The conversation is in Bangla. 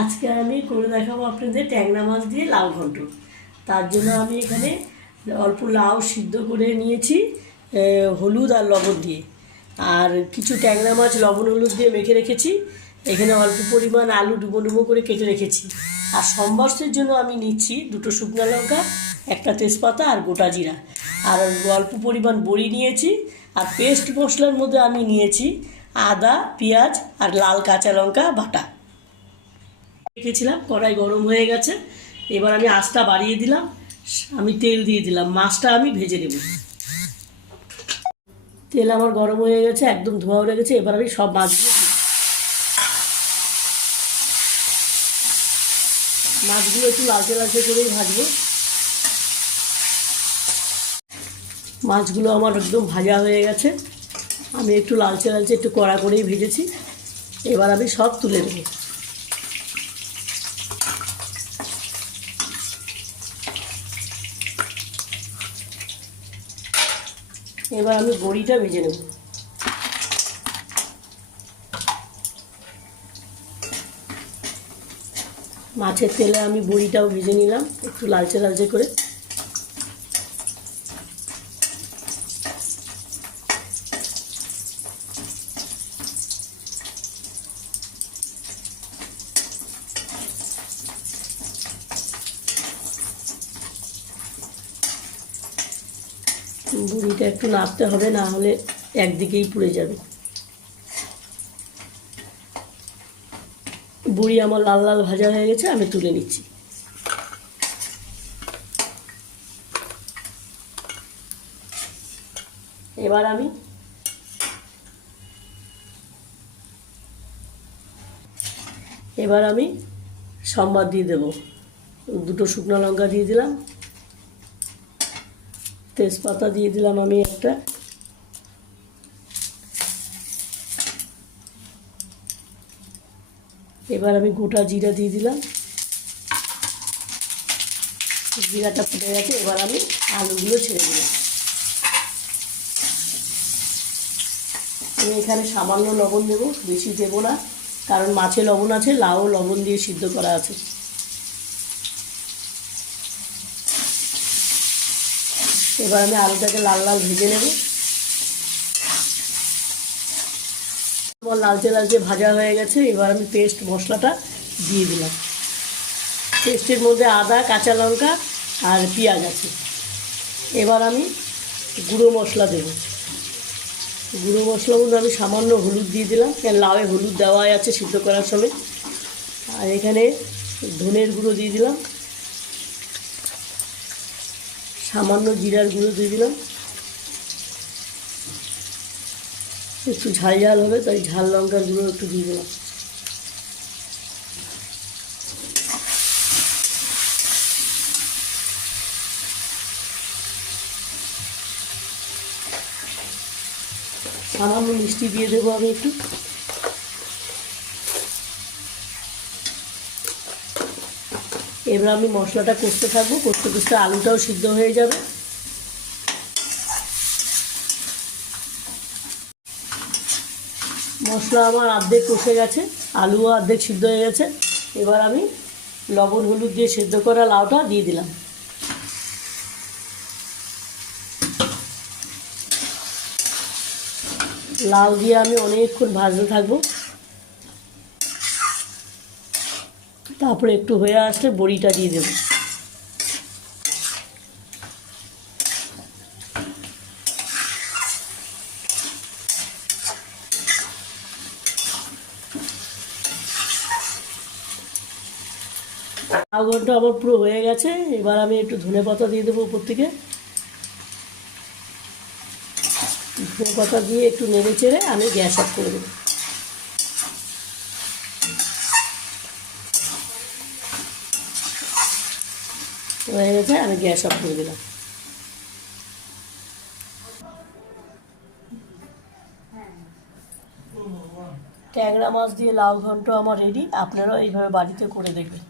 আজকে আমি করে দেখাবো আপনাদের ট্যাংরা মাছ দিয়ে লাউ ঘন্ট। তার জন্য আমি এখানে অল্প লাউ সিদ্ধ করে নিয়েছি হলুদ আর লবণ দিয়ে। আর কিছু ট্যাংরা মাছ লবণ হলুদ দিয়ে মেখে রেখেছি, এখানে অল্প পরিমাণ আলু ডুবো ডুবো করে কেটে রেখেছি। আর সম্বর্ষের জন্য আমি নিচ্ছি দুটো শুকনো লঙ্কা, একটা তেজপাতা আর গোটা জিরা। আর অল্প পরিমাণ বড়ি নিয়েছি, আর পেস্ট মশলার মধ্যে আমি নিয়েছি আদা, পেঁয়াজ আর লাল কাঁচা লঙ্কা বাটা। রেখেছিলাম, কড়াই গরম হয়ে গেছে। এবার আমি আঁচটা বাড়িয়ে দিলাম, আমি তেল দিয়ে দিলাম, মাছটা আমি ভেজে নেব। তেল আমার গরম হয়ে গেছে, একদম ধোয়া উঠে গেছে, এবার আমি সব মাছগুলো। মাছগুলো একটু লালচে লালচে করেই ভাজবো। মাছগুলো আমার একদম ভাজা হয়ে গেছে, আমি একটু লালচে লালচে একটু কড়া করেই ভেজেছি। এবার আমি সব তুলে নেব। এবার আমি বড়িটা ভেজে নেব। মাছের তেলে আমি বড়িটাও ভেজে নিলাম, একটু লালচে লালচে করে। বড়িটা একটু নাড়তে হবে, না হলে একদিকেই পুড়ে যাবে। বুড়ি আমার লাল লাল ভাজা হয়ে গেছে, আমি তুলে নিচ্ছি। এবার আমি এবার আমি সম্বাদ দিয়ে দেবো। দুটো শুকনো লঙ্কা দিয়ে দিলাম। তেজপাতা দিয়ে দিলাম আমি একটা। এবার আমি গোটা জিরা দিয়ে দিলাম। জিরাটা ফুটে গেছে, এবার আমি আলুগুলো ছেড়ে দিলাম। আমি এখানে সামান্য লবণ দেবো, বেশি দেবো না, কারণ মাছে লবণ আছে লাউ লবণ দিয়ে সিদ্ধ করা আছে। এবার আমি আলুটাকে লাল লাল ভেজে নেব। আমার লালচে লালচে ভাজা হয়ে গেছে, এবার আমি পেস্ট মশলাটা দিয়ে দিলাম। পেস্টের মধ্যে আদা, কাঁচা লঙ্কা আর পেঁয়াজ আছে। এবার আমি গুঁড়ো মশলা দেব। গুঁড়ো মশলার মধ্যে আমি সামান্য হলুদ দিয়ে দিলাম লাউয়ে হলুদ দেওয়াই আছে সিদ্ধ করার সময়। আর এখানে ধনের গুঁড়ো দিয়ে দিলাম। সামান্য জিরার গুঁড়ো দিয়ে দিলাম। একটু ঝাল ঝাল হবে, তাই ঝাল লঙ্কার গুঁড়ো একটু দিয়ে দিলাম। সামান্য মিষ্টি দিয়ে দেবো আমি একটু। এবার আমি মশলাটা কষতে থাকব, কষতে কষতে আলুটাও সিদ্ধ হয়ে যাবে। মশলা আমার অর্ধেক কষে গেছে, আলুও অর্ধেক সিদ্ধ হয়ে গেছে। এবার আমি লবণ হলুদ দিয়ে সেদ্ধ করা লাউটা দিয়ে দিলাম। লাউ দিয়ে আমি অনেকক্ষণ ভাজতে থাকব। তারপরে একটু হয়ে আসলে বড়িটা দিয়ে দেবো। আগুনটা আমার পুরো হয়ে গেছে, এবার আমি একটু ধনে পাতা দিয়ে দেবো উপর থেকে। ধনে পাতা দিয়ে একটু নেড়ে চেড়ে আমি গ্যাস অফ করে দেবো। হয়ে গেছে আমি গ্যাস অফ করে দিলাম ট্যাংরা মাছ দিয়ে লাউ ঘন্ট আমার রেডি আপনারাও এইভাবে বাড়িতে করে দেখবেন।